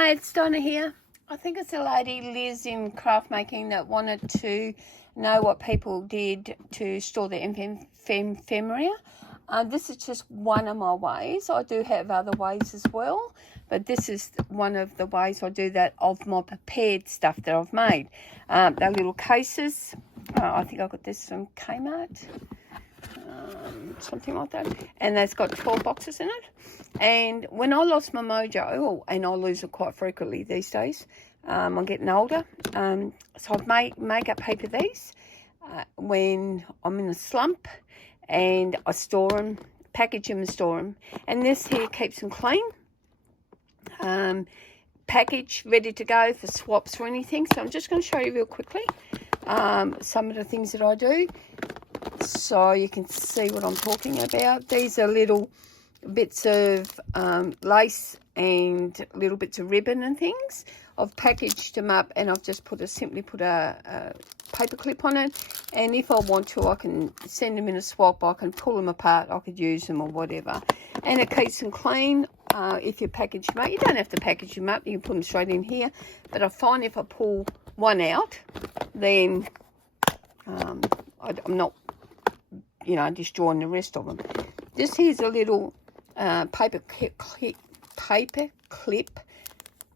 Hi, it's Donna here. I think it's a lady, Liz, in craft making that wanted to know what people did to store their ephemera. This is just one of my ways. I do have other ways as well, but this is one of the ways I do that of my prepared stuff that I've made. They're little cases. I think I got this from Kmart. Something like that, and that's got 12 boxes in it. And when I lost my mojo, and I lose it quite frequently these days, I'm getting older, so I've make up heap of these when I'm in a slump, and I store them, package them and store them. And this here keeps them clean, package ready to go for swaps or anything. So I'm just going to show you real quickly some of the things that I do, so you can see what I'm talking about. These are little bits of lace and little bits of ribbon and things. I've packaged them up, and I've just simply put a paper clip on it, and if I want to, I can send them in a swap. I can pull them apart, I could use them or whatever, and it keeps them clean. If you package them up, you don't have to package them up, you can put them straight in here, but I find if I pull one out, then I'm not, destroying the rest of them. This here's a little paper clip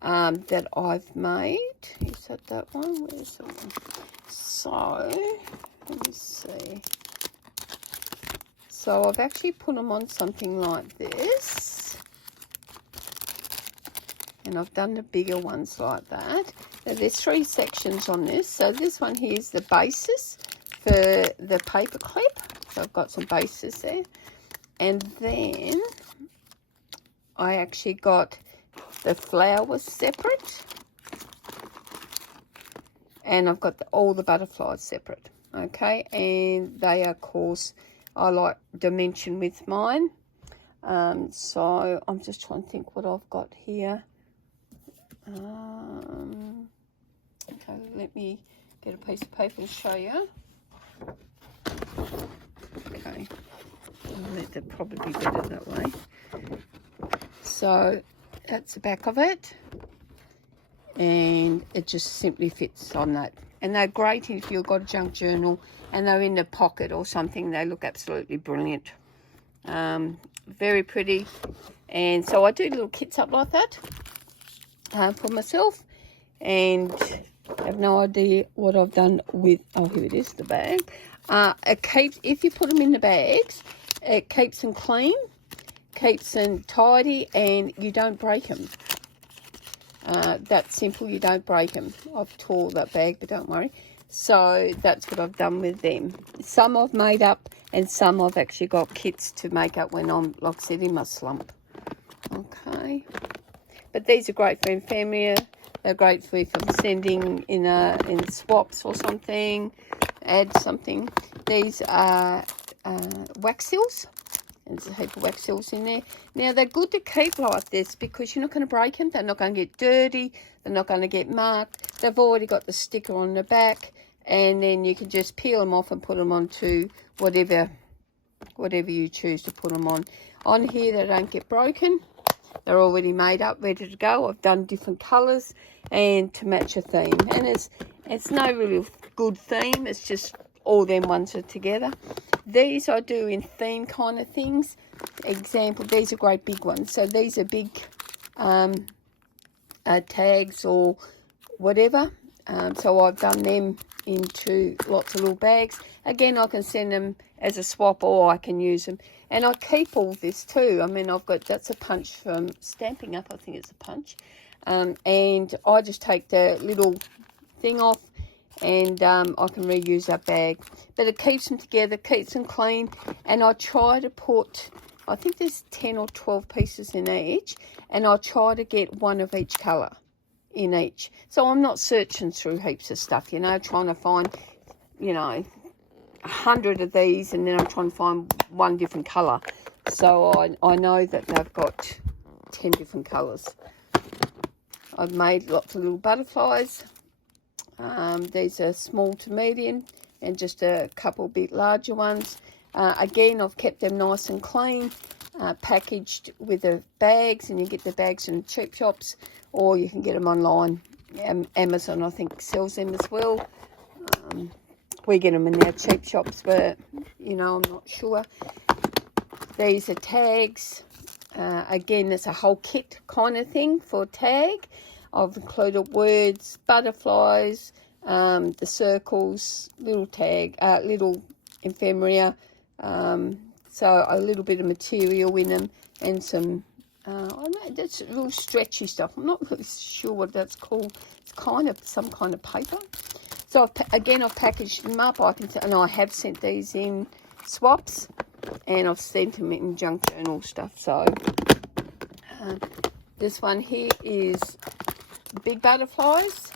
that I've made. Is that one? Where's that one? So let me see. So I've actually put them on something like this, and I've done the bigger ones like that. Now, there's 3 sections on this. So this one here is the basis for the paper clip. So I've got some bases there. And then I actually got the flowers separate. And I've got all the butterflies separate. Okay. And they are, of course, I like dimension with mine. So I'm just trying to think what I've got here. Okay, let me get a piece of paper and show you. Okay, that'd probably be better that way. So that's the back of it, and it just simply fits on that. And they're great if you've got a junk journal and they're in the pocket or something. They look absolutely brilliant. Very pretty. And so I do little kits up like that for myself, and I have no idea what I've done with, oh, here it is, the bag. It keeps, if you put them in the bags, it keeps them clean, keeps them tidy, and you don't break them. That's simple, you don't break them. I've tore that bag, but don't worry. So that's what I've done with them. Some I've made up, and some I've actually got kits to make up when I'm, like I said, in my slump. Okay. But these are great for ephemera. They're great for if I'm sending in swaps or something, add something. These are wax seals. There's a heap of wax seals in there. Now, they're good to keep like this because you're not going to break them. They're not going to get dirty. They're not going to get marked. They've already got the sticker on the back, and then you can just peel them off and put them onto whatever you choose to put them on. On here, they don't get broken. They're already made up, ready to go. I've done different colours and to match a theme. And it's no really good theme. It's just all them ones are together. These I do in theme kind of things. Example, these are great big ones. So these are big tags or whatever. So I've done them into lots of little bags. Again, I can send them as a swap, or I can use them. And I keep all this too. I mean, that's a punch from Stamping Up. I think it's a punch. And I just take the little thing off, and I can reuse that bag. But it keeps them together, keeps them clean. And I try to put, I think there's 10 or 12 pieces in each. And I try to get one of each colour in each. So I'm not searching through heaps of stuff, trying to find, 100 of these, and then I'm trying to find one different colour. So I know that they've got 10 different colours. I've made lots of little butterflies. These are small to medium, and just a couple bit larger ones. Again, I've kept them nice and clean. packaged with the bags, and you get the bags in the cheap shops, or you can get them online. Amazon, I think, sells them as well. We get them in our cheap shops, but, you know, I'm not sure. These are tags. Again, it's a whole kit kind of thing for tag. I've included words, butterflies, the circles, little tag, little ephemera, so a little bit of material in them, and some, that's little stretchy stuff. I'm not really sure what that's called. It's kind of some kind of paper. So I've packaged them up. And I have sent these in swaps, and I've sent them in junk journal stuff. So this one here is big butterflies.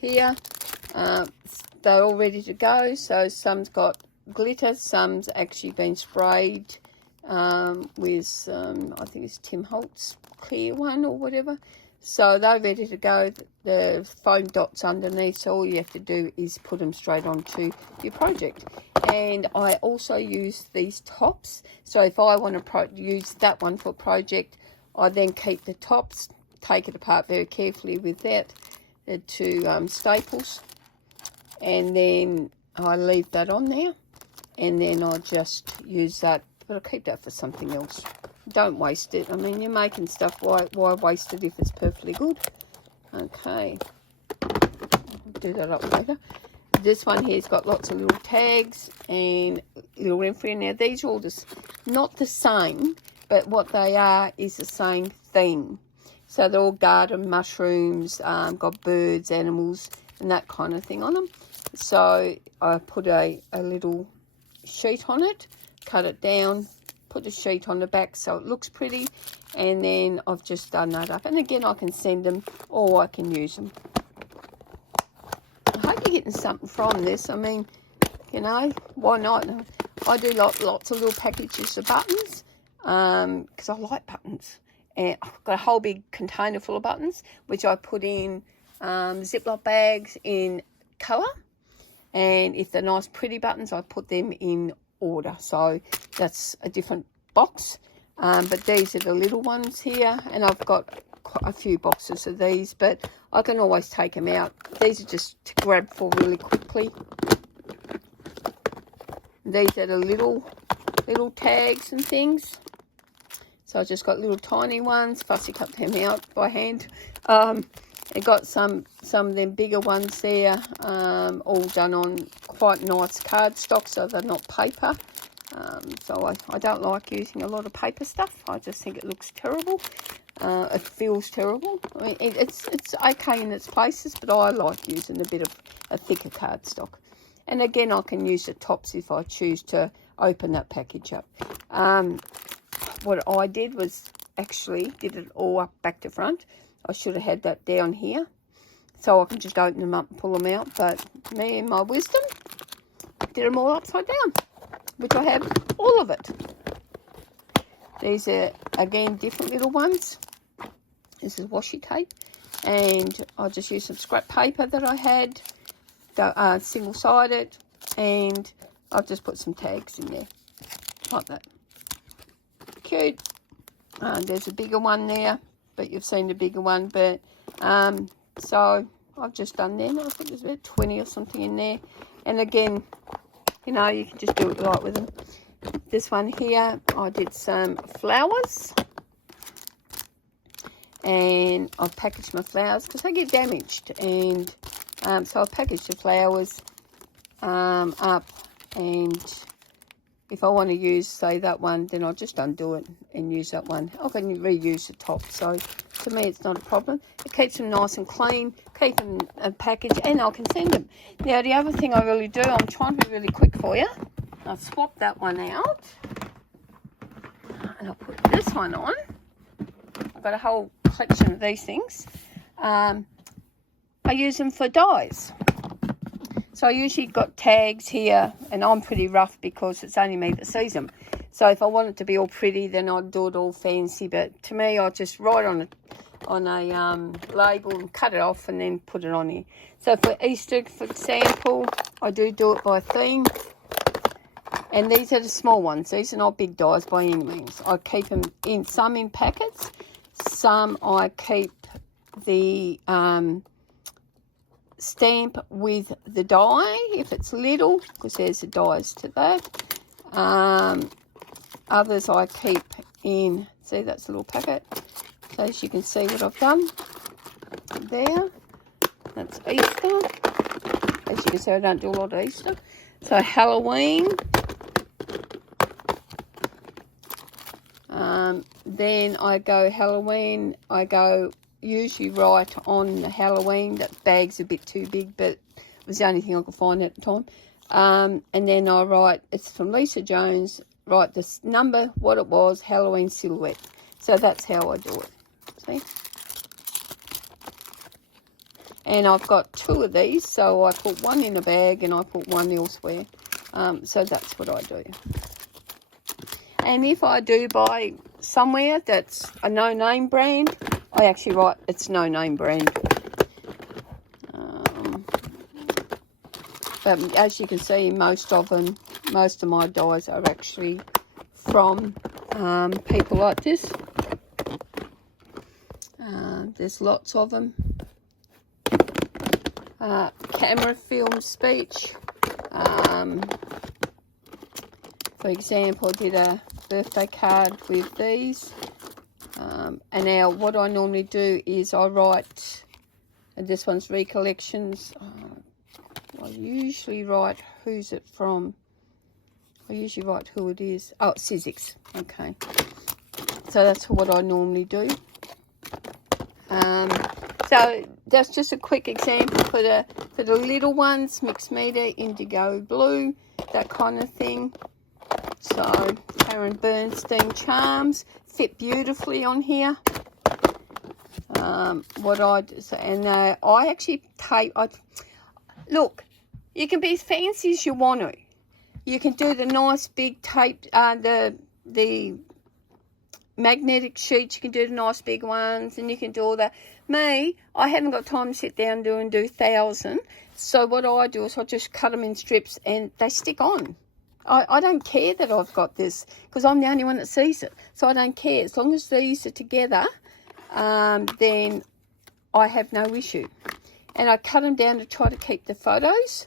Here, they're all ready to go. So some's got glitter, some's actually been sprayed with I think it's Tim Holtz clear one or whatever. So they're ready to go. The foam dots underneath, so all you have to do is put them straight onto your project. And I also use these tops. So if I want to use that one for a project, I then keep the tops, take it apart very carefully with that, the two staples, and then I leave that on there, and then I just use that, but I'll keep that for something else. Don't waste it. I mean, you're making stuff, why waste it if it's perfectly good? Okay, I'll do that up later. This one here's got lots of little tags and little info. Now these are all just not the same, but what they are is the same theme. So they're all garden mushrooms, got birds, animals, and that kind of thing on them. So I put a little sheet on it, cut it down, put a sheet on the back so it looks pretty, and then I've just done that up. And again, I can send them or I can use them. I hope you're getting something from this. I mean, you know, why not? I do lots of little packages of buttons because I like buttons. And I've got a whole big container full of buttons, which I put in Ziploc bags in colour. And if they're nice, pretty buttons, I put them in order. So that's a different box. But these are the little ones here. And I've got quite a few boxes of these, but I can always take them out. These are just to grab for really quickly. These are the little tags and things. So I just got little tiny ones, fussy cut them out by hand. I got some of them bigger ones there, all done on quite nice cardstock, so they're not paper. So I don't like using a lot of paper stuff. I just think it looks terrible. It feels terrible. I mean, it's okay in its places, but I like using a bit of a thicker cardstock. And again, I can use the tops if I choose to open that package up. What I did was actually did it all up back to front. I should have had that down here, so I can just open them up and pull them out. But me and my wisdom did them all upside down, which I have all of it. These are, again, different little ones. This is washi tape, and I just used some scrap paper that I had, single-sided, and I've just put some tags in there, like that. Cute. There's a bigger one there, but you've seen the bigger one. But so I've just done there. I think there's about 20 or something in there. And again, you know, you can just do what you like with them. This one here, I did some flowers, and I've packaged my flowers because they get damaged. And so I packaged the flowers up, and if I want to use, say, that one, then I'll just undo it and use that one. I can reuse the top, so to me it's not a problem. It keeps them nice and clean, keep them packaged, and I can send them. Now, the other thing I really do, I'm trying to be really quick for you. I'll swap that one out, and I'll put this one on. I've got a whole collection of these things. I use them for dies. So I usually got tags here, and I'm pretty rough because it's only me that sees them. So if I want it to be all pretty, then I'd do it all fancy. But to me, I'll just write on a label and cut it off and then put it on here. So for Easter, for example, I do it by theme. And these are the small ones. These are not big dies by any means. I keep them in, some in packets. Some I keep the stamp with the die if it's little, because there's the dies to that. Others I keep in, see, that's a little packet. So as you can see what I've done there. That's Easter. As you can see, I don't do a lot of Easter. So Halloween. Then I go Halloween. I go usually right on the Halloween. That bag's a bit too big, but it was the only thing I could find at the time. And then I write, it's from Lisa Jones, write this number, what it was, Halloween silhouette. So that's how I do it. See? And I've got 2 of these, so I put one in a bag and I put one elsewhere. So that's what I do. And if I do buy somewhere that's a no-name brand, I actually write it's no-name brand. But as you can see, most of my dies are actually from people like this. There's lots of them. Camera film speech. For example, I did a birthday card with these. And now what I normally do is I write, and this one's recollections. I usually write who's it from. I usually write who it is. Oh, it's Sizzix. Okay. So that's what I normally do. So that's just a quick example for the little ones, mixed media, indigo blue, that kind of thing. So Karen Bernstein charms fit beautifully on here. What I do, so, and I actually tape. Look, you can be as fancy as you want to. You can do the nice big tape, the magnetic sheets. You can do the nice big ones, and you can do all that. Me, I haven't got time to sit down and do 1,000. So what I do is I just cut them in strips, and they stick on. I don't care that I've got this, because I'm the only one that sees it. So I don't care. As long as these are together, then I have no issue. And I cut them down to try to keep the photos.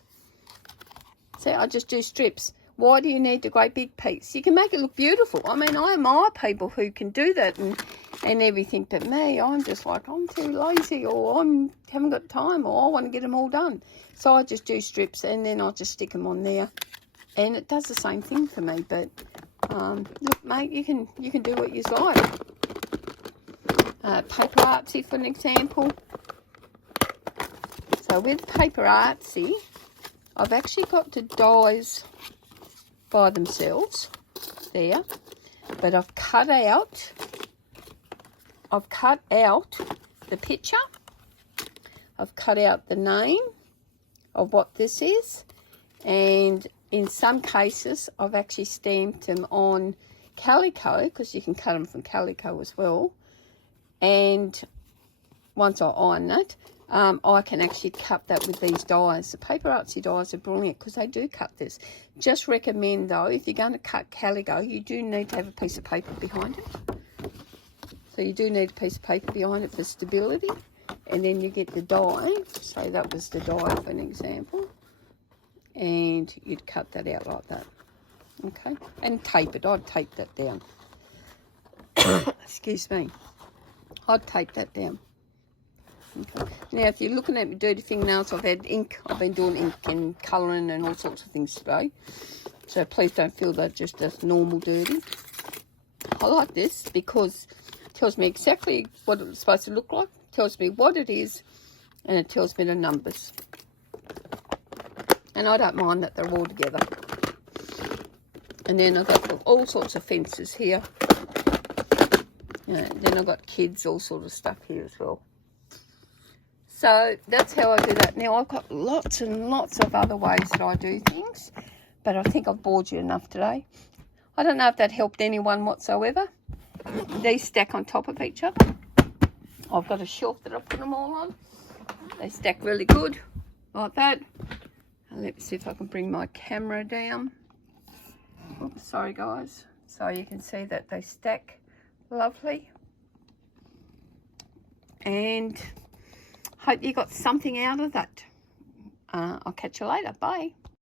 So I just do strips. Why do you need the great big piece? You can make it look beautiful. I mean, I admire people who can do that and everything. But me, I'm just like, I'm too lazy, or I haven't got time, or I want to get them all done. So I just do strips, and then I'll just stick them on there. And it does the same thing for me. But look, mate, you can do what you like. Paper Artsy, for an example. So with Paper Artsy, I've actually got the dies by themselves there, but I've cut out the picture. I've cut out the name of what this is, and in some cases I've actually stamped them on calico, because you can cut them from calico as well. And once I iron it, I can actually cut that with these dies. The Paper Artsy dies are brilliant because they do cut this. Just recommend, though, if you're going to cut calico, you do need to have a piece of paper behind it. So you do need a piece of paper behind it for stability. And then you get the die. So that was the die, for an example. And you'd cut that out like that. Okay? And tape it. I'd tape that down. Excuse me. I'd tape that down. Okay. Now, if you're looking at my dirty fingernails, I've had ink. I've been doing ink and colouring and all sorts of things today. So please don't feel they're just as normal dirty. I like this because it tells me exactly what it's supposed to look like. It tells me what it is, and it tells me the numbers. And I don't mind that they're all together. And then I've got all sorts of fences here. Then I've got kids, all sort of stuff here as well. So that's how I do that. Now, I've got lots and lots of other ways that I do things, but I think I've bored you enough today. I don't know if that helped anyone whatsoever. These stack on top of each other. I've got a shelf that I put them all on. They stack really good, like that. And let me see if I can bring my camera down. Oops, sorry guys. So you can see that they stack lovely. And hope you got something out of that. I'll catch you later. Bye.